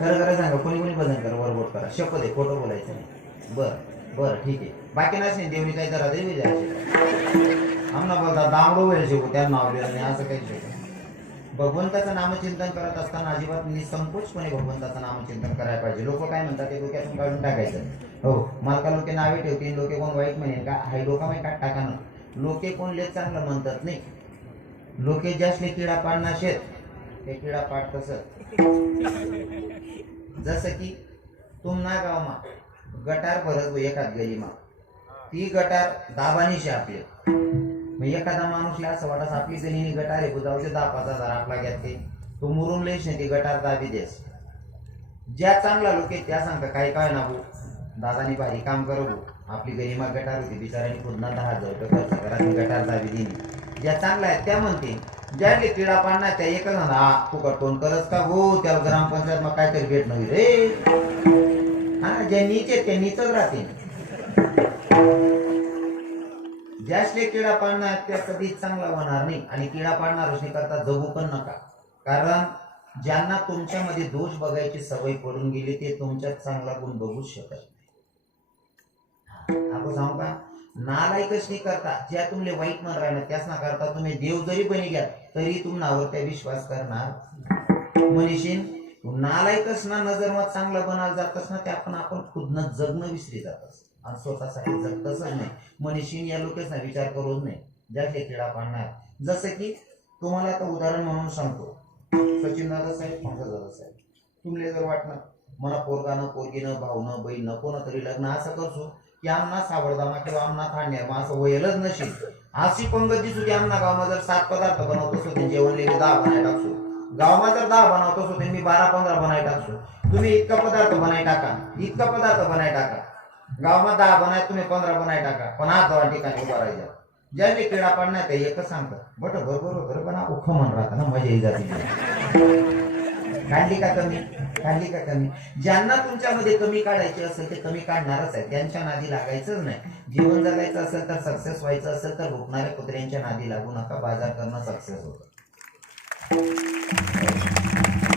खरं खरं सांगा कोणी कोणी भजन करा बरोबर करा. शपथ आहे खोटं बोलायचं नाही. बरं बरं ठीक आहे. बाकी नाच नाही देवनी काही करा देवी द्या. आम्हाला बोलता दामडो वेळ शिकू त्या नाव नाही असं काही शिकू भगवंताचं नामचिंतन करत असताना अजिबात निसंकोचपणे भगवंताचं नामचिंतन करायला पाहिजे. लोक काय म्हणतात ते डोक्यातून काढून टाकायचं. हो मालका लोके नावे ठेवतील लोके कोण वाईट म्हणेल का? हाय लोका माही काढ टाका ना. लोके कोण लेत चांगलं म्हणतात नाही? लोके ज्यासले किडा पाडणार शेत ते किडा पाड तसं जसं की तुमना गावमा गटार भरत एखाद गलीमा. ती गटार दाबानी शे आपले. मग एखादा माणूसला असं वाटत आपली गलीने गटार आहे जाऊचे दहा पाच हजार आपला घ्यात तो. मुरून लईश नाही ती गटार दाबी देस. ज्या चांगला लोक आहेत त्या सांगता काय काय ना भाऊ दादानी भारी काम करू भाऊ. आपली गरिमा गटार होती बिचाराने पुन्हा दहा हजार रुपये खर्च करा गटार दाबी दिली ज्या चांगल्या आहेत त्या म्हणते ज्याले किडा पाडणार त्या एकच ना फुकट कोण करत का हो? त्या ग्रामपंचायत मग काहीतरी भेट नाही रे. हा जे नीचे ते नीचच राहते ज्यासले किडा पाडणार त्या कधीच चांगला होणार नाही. आणि किडा पाडणार करता जगू पण नका. कारण ज्यांना तुमच्यामध्ये दोष बघायची सवय पडून गेली ते तुमच्यात चांगला गुण बघूच शकत नाही. आपण सांगू का? नालायकच नाही करता? ज्या तुमले वाईट म्हण राहणार त्याच ना करता तुम्ही देव जरी बनी घ्या तरी तुम्हावर त्या विश्वास करणार मनीषीन तू नालायकच ना नजर मग चांगला बनायला जातस ना त्या पण आपण खुदनं जगणं विसरी जातस. आणि स्वतःसाठी जगतच नाही. मनीषीन या लोकेचा विचार करूच नाही. ज्याचे किडा पाडणार. जसं की तुम्हाला आता उदाहरण म्हणून सांगतो. सचिन दादा साहेब माझा दादा साहेब. तुमले जर वाटणार मला पोरगानं पोरगीनं भाऊनं बहीण कोणा तरी लग्न असं करसो की आमना सावरदामा किंवा आमना थांड्या मग असं वयलच नशील अशी पंगती दिसू की आमना गावमा जर सात पदार्थ बनवतो होते जेवण लिहिले दहा बनाय टाकसो गावमा जर दहा बनवतो ते मी बारा पंधरा बनाय टाकसो तुम्ही इतका पदार्थ बनाय टाका. इतका पदार्थ बनाय टाका. गावात दहा बनाय तुम्ही पंधरा बनाय टाका. पण आज दोन ठिकाणी उभा राहिला ज्याने किडा पाडण्यात एकच सांगतात बट बरोबर बरोबर पण उख म्हण राहता ना मजा येई जाते काढली का कमी? काढली का कमी? ज्यांना तुमच्यामध्ये कमी काढायची असेल ते कमी काढणारच आहे त्यांच्या नादी लागायचंच नाही. जीवन जगायचं असेल तर सक्सेस व्हायचं असेल तर भुकणाऱ्या कुत्र्यांच्या नादी लागू नका. बाजार करणं सक्सेस होतं.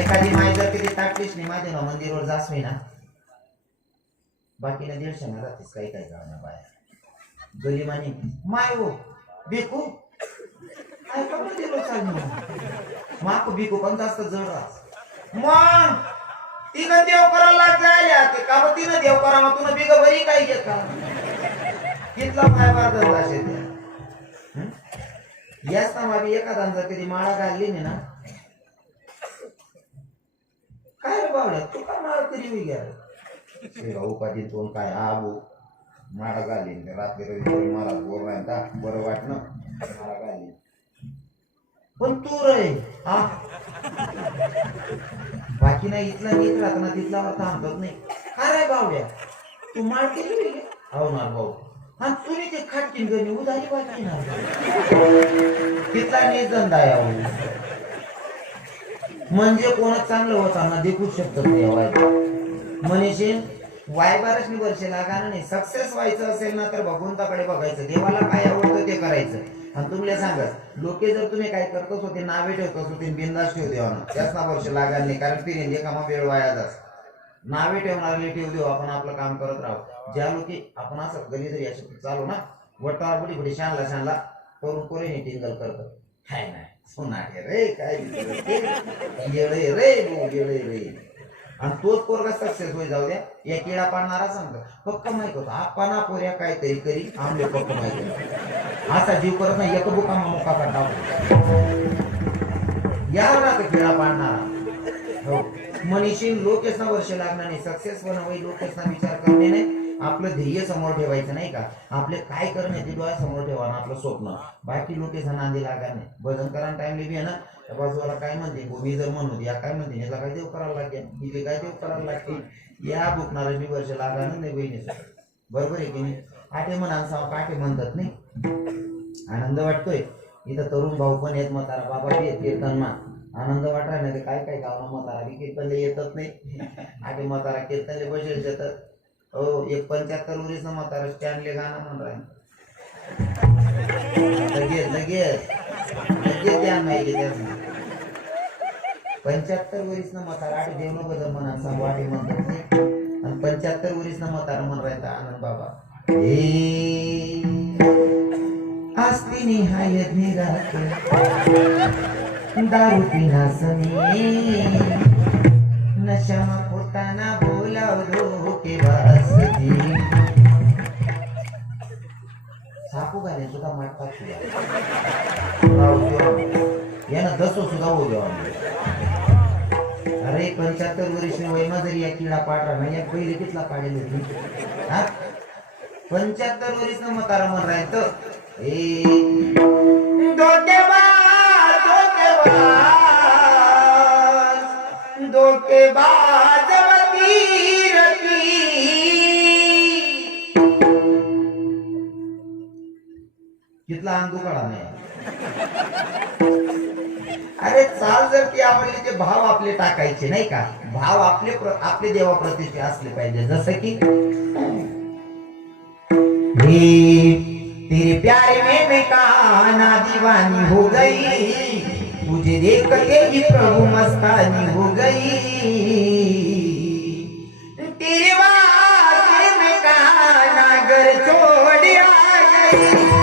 एखादी माय जर किती टाकलीच नाही माझ्या ना मंदिरवर जास मी ना बाकीला दीडशे ना जातीस काही काही गावना बाहेर. गलिमानी माय हो बेकू काय कपडे दिलो चालू माक बिकू पण जास्त जड राहत. मग तिनं देव करायला जायला ते का मग तिनं देव करा मग तुला बिग बरी काही घेत का? तिथला पाय मारत असे ते हं? याच ना एखादा कधी माळा घालली नाही ना? काय रे बावड्या तू काय माळा तरी मी घ्या? उपाधी तोंड काय आबू? माळा घालीन रात्री रवी मला बोर नाही का बरं वाटणं माळा घालीन पण तू रे हा? बाकी नाही इथला नीट राहत ना तिथला अर्थ थांबत नाही. अरे बावड्या तू माळ केली हो ना भाऊ हा तुम्ही ते खाटकीन गणी उधारी बाकी ना तिथला नीट धंदा आहे अहो. म्हणजे कोणच चांगलं होताना देखूच शकत वाय बाराशे वर्ष लागाना नाही. सक्सेस व्हायचं असेल ना तर भगवंताकडे बघायचं. देवाला काय आवडतं ते करायचं. आणि तुम्हाला सांगा लोके जर तुम्ही काय करतोच होते नावे ठेवतोच होते बिंदास ठेव देवा त्याच ना वर्ष लागाल नाही कारण फिरेन कामा वेळ वाया जास नावे ठेवणारे ठेव देऊ आपण आपलं काम करत राहू. ज्या लोके आपण असं गली जरी अशी चालू ना वटावर बुडी बुडी शानला शानला करून कोरे टिंगल करतो. हाय नाही सोनाटे रे काय येळे रे भाऊ, येळे रे. आणि तोच पोरगा सक्सेस होई जाऊ द्या. या किडा पाडणारा सांगतो फक्त माहीत होता आपणा पोऱ्या काहीतरी करी आमले पक्क माहिती असा जीव करत नाही एक बुका मोका काढता याला ना खेळा पाडणारा. हो. मनीषी लोकेसना वर्ष लागणार नाही. सक्सेस बनवाई लोकेसना विचार करणे नाही. आपलं ध्येय समोर ठेवायचं नाही का? आपले काय करणे ते डोळ्या समोर ठेवा ना आपलं स्वप्न. बाकी लोकेसना नांदी लागा नाही. भजन करा टाइम बी आहे ना त्या बाजूला काय म्हणते? भूमी जर म्हणून या काय म्हणते? याला काय देव करायला लागेल? तिथे काय देव करायला लागते या बुकणारा मी वर्ष लागणार नाही बहिणी बरोबर आहे की नाही? आठे म्हणांसा काटे म्हणतात नाही? आनंद वाटतोय. इथं तरुण भाऊ पण येत म्हातारा बाबा बी येत कीर्तनमा आनंद वाटाय ना ते काय काय गावना म्हातारा बी कीर्तनले येतच नाही. आधी म्हातारा कीर्तनले बसेल येतात हो एक पंच्याहत्तर वरीस ना म्हातारा स्टँडले गाणं म्हण राहील. लगेच लगेच. लगेच द्या नाही त्याचं पंच्याहत्तर वरीस ना म्हातारा आठ देवनं बदल म्हणा सांग वाटे म्हणतात नाही आणि पंच्याहत्तर वरीस ना म्हातारा म्हण राहता आनंद बाबा. ए. आस्ती निहाय निरात दारू पिना सनी. नशा पोताना बोलाव के वासती सापू घाले सुद्धा माटपात सुद्धा. यानं दसो सुद्धा बोलू द्यावा अरे पंच्याहत्तर वर्ष वयमा जरी या किडा पाडला नाही या पहिले कितला पाडेल होती हा? पंच्याहत्तर वर्ष मतारा म्हण राहतं ए. अंग नाही अरे चाल जर ती आवडली ते भाव आपले टाकायचे नाही का? भाव आपले प्र- आपले देवाप्रतीचे असले पाहिजे. जसं की तेरे प्यारे में मैं काना दीवानी हो गई। तुझे देख के ही प्रभु मस्तानी हो गई। तेरे वास्ते में काना घर छोड़ आ गई।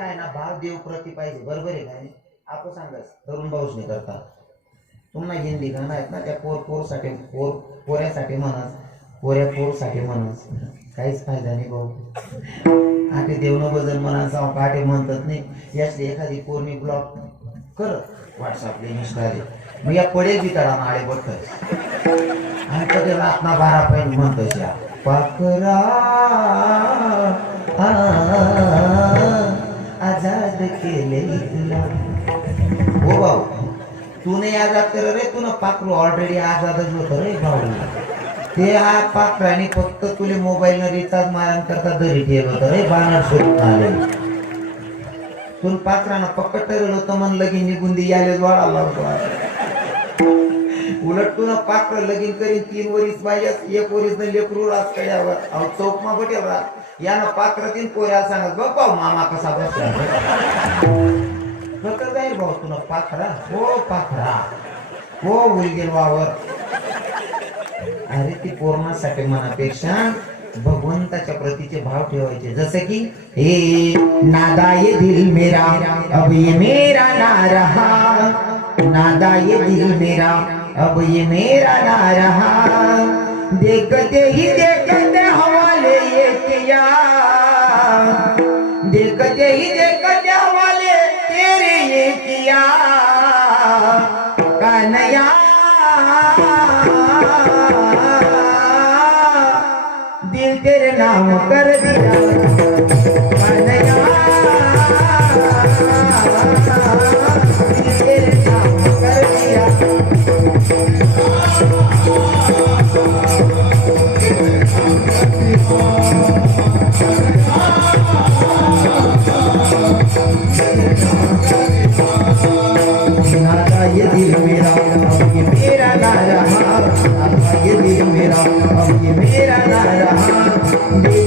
कोणती आहे ना भाव देव प्रति पाहिजे. बरोबर आहे का नाही? आपण सांगायचं तरुण भाऊसने करता तुम्हाला हिंदी गाणं आहेत ना त्या पोर पोरसाठी पोर पोऱ्यासाठी म्हणस पोऱ्या पोरसाठी म्हणस काहीच फायदा नाही भाऊ. आठे देवनं बदल म्हणा जाऊ काटे म्हणतात नाही. याची एखादी पोरणी ब्लॉक कर व्हॉट्सअपले इंस्टाले मग या पडे बिताडा तडा नाळे बघत आणि कधी रातना बारा पाहिजे म्हणतो या पाकरा आजाद तुला हो भाऊ. तू नाही आजाद कर रे तू ना पाखरू ऑलरेडी आजादच होत रे भाऊ. ते हा पाखराने फक्त तुले मोबाईल न रिचार्ज मारण करता दरी ठेवत होतं रे बाणार शोधून आले. तू पाखरानं पक्क ठरवलं होतं म्हणलं की निघून दे याले वाढाला उलट तू ना पाकळ लगीन करीन तीन वरीस पाहिजे एक वरीस लेकरू रात कड्यावर अहो चौकमा बटेल रात यानं पात्र तीन पोऱ्या सांगत बघ पाहू मामा कसा बसला फक्त जाईल भाऊ तुला पाखरा. हो पाखरा. हो उलगेल वावर. अरे ती पूर्णासाठी मनापेक्षा भगवंताच्या प्रतीचे भाव ठेवायचे. जसं की हे नादा ये दिल मेरा अब ये मेरा ना रहा नादा ये दिल मेरा अब ये मेरा ना रहा देखते ही देख नाम कर दिया। Thank you.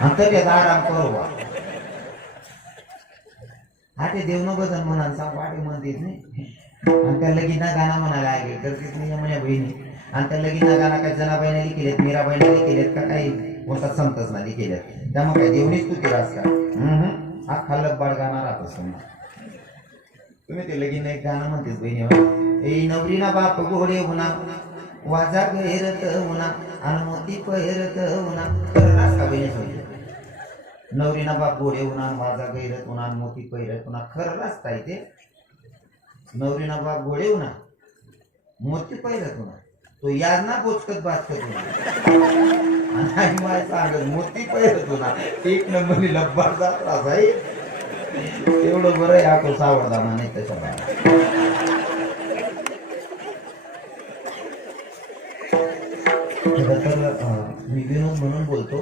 तब्येत आराम करू बा हा ते देवनं बदल म्हणा सांग वाटे म्हणतेच नाही. आणि त्या लगीन गाणं म्हणायला आहे तर नाही म्हणे बहिणी. आणि त्या लगीन गाणं काय जनाबाईने केलेत मीराबाईने केलेत का काही? होतात संतच ना लिखिलेत त्यामुळे काय देवणीच तू तिला असता. हा खाल्लक बाळ गाणं राहत असतो तुम्ही ते लगीन एक गाणं म्हणतेस बहिणी हो. ए नवरीना बाप गोडे होणार वाजा गैरत होणार आणि मोती पहिरत उन्हा खरं का बहिणी सोयी नवरीना बाप घोडे उन्हान माझा गैरत उन्हान मोती पहिरत उन्हा खरं रास्ता आहे ते. नवरीना बाप घोडे उन्हा मोती पहिरत उन्हा तो याजना बोचकत बाचकत उन्हा आणि माय सांगत मोती पहिरत उन्हा एक नंबरनी लब्बार त्रास आहे एवढं बरं आहे आपण सावधाना नाही त्याच्या बाहेर खरं तर मी विनोद म्हणून बोलतो.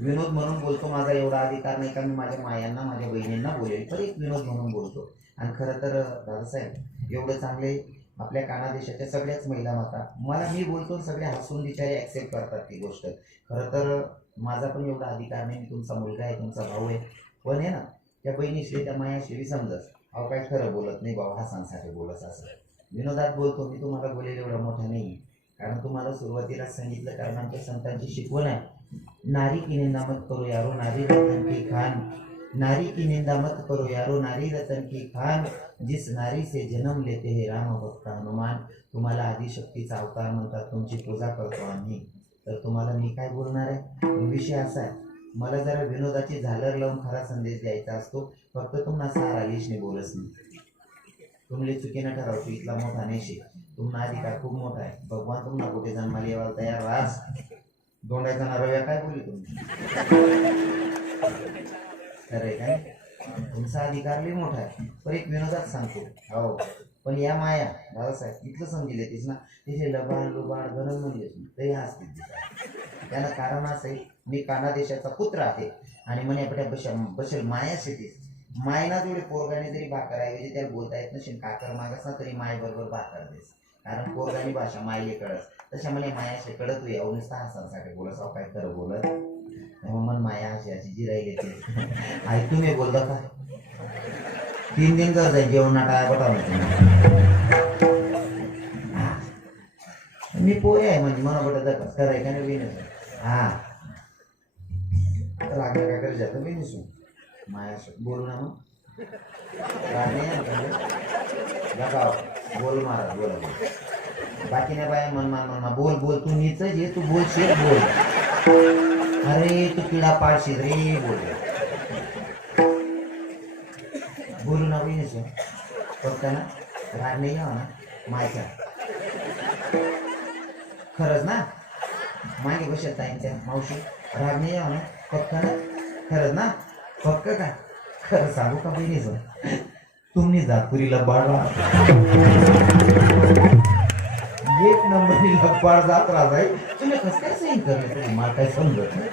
विनोद म्हणून बोलतो माझा एवढा अधिकार नाही का मी माझ्या मायांना माझ्या बहिणींना बोलेल तर एक विनोद म्हणून बोलतो. आणि खरं तर दादासाहेब एवढं चांगले आपल्या कानादेशाच्या सगळ्याच महिला माता. मला मी बोलतो सगळे हसून बिचारे ॲक्सेप्ट करतात ती गोष्ट. खरं तर माझा पण एवढा अधिकार नाही मी तुमचा मुलगा आहे तुमचा भाऊ आहे. पण आहे ना त्या बहिणीशी त्या मायाशी समजत. अहो काय खरं बोलत नाही बाबा हा हसांसाठी बोलत असं. विनोदात बोलतो मी तुम्हाला बोलेल एवढा मोठा नाही कारण तुम्हाला सुरुवातीला सांगितलं कारण आमच्या संतांची शिकवण आहे. नारी की निंदा मत करो यारो नारी रतन की खान. नारी की निंदा मत करो यारो नारी रतन की खान. जिस नारी से जन्म लेते हे राम भक्त हनुमान तुम्हाला आदिशक्तीचा अवतार म्हणतात तुमची पूजा करतो आम्ही. तर तुम्हाला मी काय बोलणार आहे? विषय असा आहे. मला जरा विनोदाची झालर लावून खरा संदेश द्यायचा असतो. फक्त तुम्हाला सार आलिशने बोलच नाही तुमले चुकीनं ठरवतो इथला मोठा नाही तुम्हाला अधिकार खूप मोठा आहे. भगवान तुम्हाला कुठे जन्माला यावायला तयार राहास दोंडायचा ना रव्या काय बोलली तुम्ही? खरंय काय तुमचा अधिकार लई मोठा आहे. पण एक विनोदात सांगतो. हो. पण या माया दादासाहेब इथलं समजिले तीच ना? तिथे लबाड लुबाड गणन म्हणजे ना तरी हसतील त्यानं कारण असं आहे मी काना देशाचा पुत्र आहे. आणि म्हणे आपल्या बशल बशल माया शेतीस मायना जोडे पोरगाने जरी भाकर ऐवजी त्याला बोलता येत नसेल. काकर मागास ना तरी माय बरोबर भाकर देस. कारण पोरगानी भाषा मायले कळस. तशा म्हणे मायाशी कळत तू येऊन सहा हसांसाठी बोलत अहो काय खरं बोलत? तेव्हा मन माया अशी अशी जी राहिली आई तुम्ही बोलता का तीन दिन जर जाईल जेवण नाटा बटा मी पोहे आहे म्हणजे मला बटा जातात कराय का नाही हा रागण्या काय करायचं मी नसू. माया बोलू ना मग. लगाव बोल मारा बोला बोल. बाकी नाही बाय मन मान मन बोल बोल. तू नीच जे तू बोलशील बोल. अरे तू किडा पाडशील रे बोल. बोलू ना बहिणीच फक्त ना राग नाही यावा ना मायच्या खरंच ना? मागे बसत ताईंच्या मावशी. राग नाही यावा ना फक्त ना खरंच ना? फक्त का खरं सांगू का बहिणीच? तुम्ही जातपुरीला बाळा एक नंबरला बाळ जात राहताय. तुम्ही कसं काय सही करले तुम्ही मला काय समजत नाही.